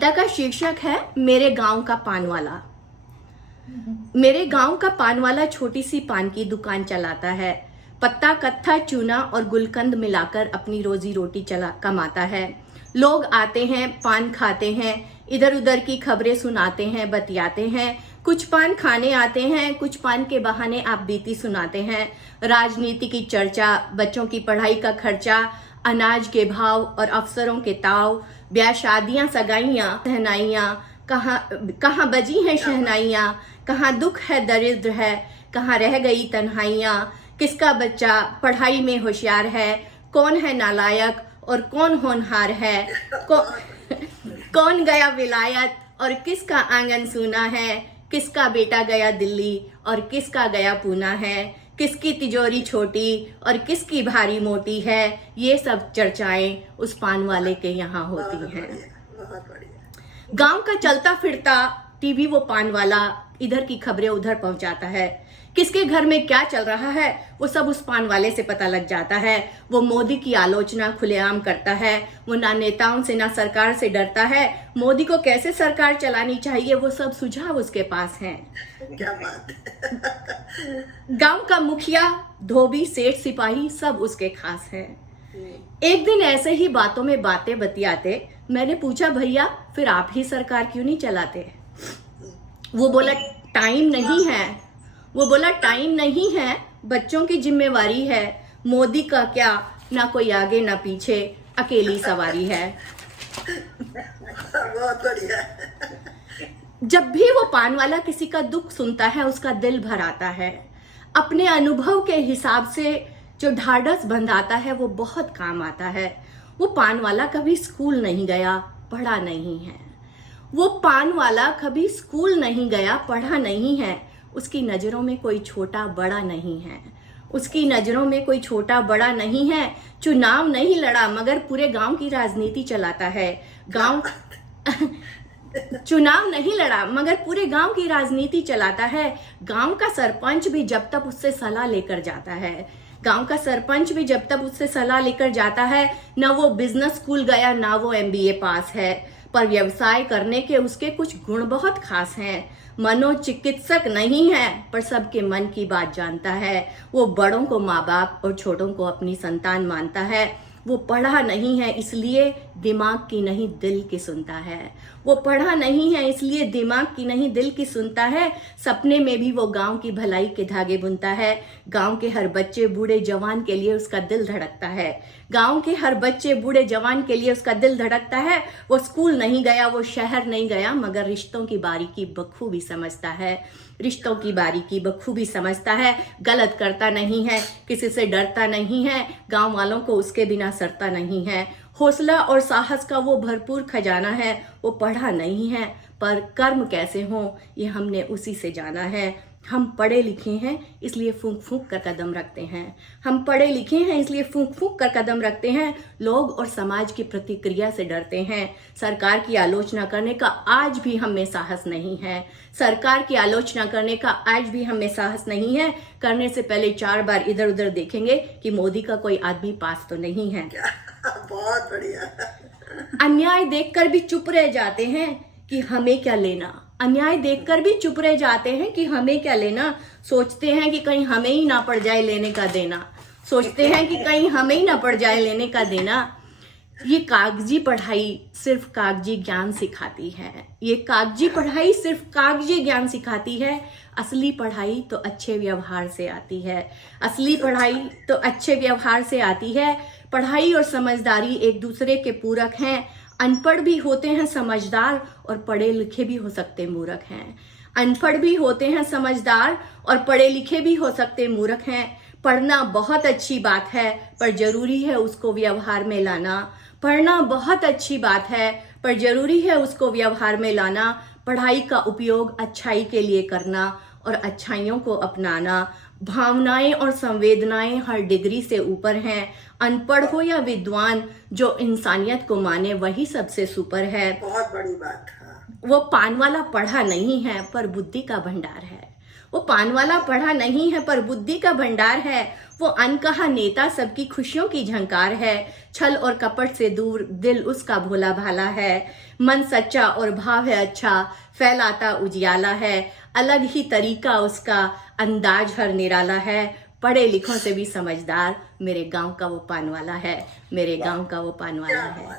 कविता का शीर्षक है मेरे गांव का पान वाला। मेरे गांव का पान वाला छोटी सी पान की दुकान चलाता है। पत्ता, कत्था, चूना और गुलकंद मिलाकर अपनी रोजी रोटी कमाता है। लोग आते हैं, पान खाते हैं, इधर उधर की खबरें सुनाते हैं, बतियाते हैं। कुछ पान खाने आते हैं, कुछ पान के बहाने आप बीती सुनाते हैं। राजनीति की चर्चा, बच्चों की पढ़ाई का खर्चा, अनाज के भाव और अफसरों के ताव, ब्याह शादियां, सगाइयां, सहनाइयां, कहाँ बजी हैं शहनाइयां, कहाँ दुख है, दरिद्र है, कहाँ रह गई तन्हाइयां। किसका बच्चा पढ़ाई में होशियार है, कौन है नालायक और कौन होनहार है। कौन गया विलायत और किसका आंगन सूना है। किसका बेटा गया दिल्ली और किसका गया पूना है। किसकी तिजोरी छोटी और किसकी भारी मोटी है। ये सब चर्चाएं उस पान वाले के यहाँ होती हैं। गांव का चलता फिरता टीवी वो पान वाला इधर की खबरें उधर पहुंचाता है। किसके घर में क्या चल रहा है वो सब उस पान वाले से पता लग जाता है। वो मोदी की आलोचना खुलेआम करता है। वो ना नेताओं से ना सरकार से डरता है। मोदी को कैसे सरकार चलानी चाहिए वो सब सुझाव उसके पास हैं। क्या बात है। गांव का मुखिया, धोबी, सेठ, सिपाही सब उसके खास हैं। एक दिन ऐसे ही बातों में बातें बतियाते मैंने पूछा, भैया फिर आप ही सरकार क्यों नहीं चलाते। वो बोला टाइम नहीं है, बच्चों की जिम्मेवारी है। मोदी का क्या, ना कोई आगे ना पीछे, अकेली सवारी है। बहुत बढ़िया। जब भी वो पान वाला किसी का दुख सुनता है उसका दिल भर आता है। अपने अनुभव के हिसाब से जो ढाढ़स बंधाता है वो बहुत काम आता है। वो पान वाला कभी स्कूल नहीं गया, पढ़ा नहीं है। वो पान वाला कभी स्कूल नहीं गया, पढ़ा नहीं है। उसकी नजरों में कोई छोटा बड़ा नहीं है। उसकी नजरों में कोई छोटा बड़ा नहीं है। चुनाव नहीं लड़ा मगर पूरे गांव की राजनीति चलाता है। चुनाव नहीं लड़ा मगर पूरे गांव की राजनीति चलाता है। गांव का सरपंच भी जब तक उससे सलाह लेकर जाता है। ना वो बिजनेस स्कूल गया, ना वो MBA पास है, पर व्यवसाय करने के उसके कुछ गुण बहुत खास हैं। मनोचिकित्सक नहीं है पर सबके मन की बात जानता है। वो बड़ों को माँ बाप और छोटों को अपनी संतान मानता है। वो पढ़ा नहीं है इसलिए दिमाग की नहीं दिल की सुनता है। सपने में भी वो गांव की भलाई के धागे बुनता है। गांव के हर बच्चे बूढ़े जवान के लिए उसका दिल धड़कता है। वो स्कूल नहीं गया, वो शहर नहीं गया मगर रिश्तों की बारीकी बखूबी समझता है। गलत करता नहीं है, किसी से डरता नहीं है, गांव वालों को उसके बिना सरता नहीं है। हौसला और साहस का वो भरपूर खजाना है। वो पढ़ा नहीं है पर कर्म कैसे हों ये हमने उसी से जाना है। हम पढ़े लिखे हैं इसलिए फूंक फूंक कर कदम रखते हैं। लोग और समाज की प्रतिक्रिया से डरते हैं। सरकार की आलोचना करने का आज भी हमें साहस नहीं है। करने से पहले 4 बार इधर उधर देखेंगे कि मोदी का कोई आदमी पास तो नहीं है। बहुत बढ़िया। अन्याय देखकर भी चुप रह जाते हैं कि हमें क्या लेना। सोचते हैं कि कहीं हमें ही ना पड़ जाए लेने का देना। ये कागजी पढ़ाई सिर्फ कागजी ज्ञान सिखाती है। असली पढ़ाई तो अच्छे व्यवहार से आती है। पढ़ाई और समझदारी एक दूसरे के पूरक हैं। अनपढ़ भी होते हैं समझदार और पढ़े लिखे भी हो सकते मूर्ख हैं। पढ़ना बहुत अच्छी बात है पर जरूरी है उसको व्यवहार में लाना। पढ़ाई का उपयोग अच्छाई के लिए करना और अच्छाइयों को अपनाना। भावनाएं और संवेदनाएं हर डिग्री से ऊपर हैं। अनपढ़ हो या विद्वान, जो इंसानियत को माने वही सबसे सुपर है। बहुत बड़ी बात है। वो पान वाला पढ़ा नहीं है पर बुद्धि का भंडार है। वो पान वाला पढ़ा नहीं है पर बुद्धि का भंडार है। वो अनकहा नेता सबकी खुशियों की झंकार है। छल और कपट से दूर दिल उसका भोला भाला है। मन सच्चा और भाव है अच्छा, फैलाता उजियाला है। अलग ही तरीका उसका, अंदाज हर निराला है। पढ़े लिखों से भी समझदार, मेरे गांव का वो पान वाला है, मेरे गांव का वो पान वाला क्या है। बात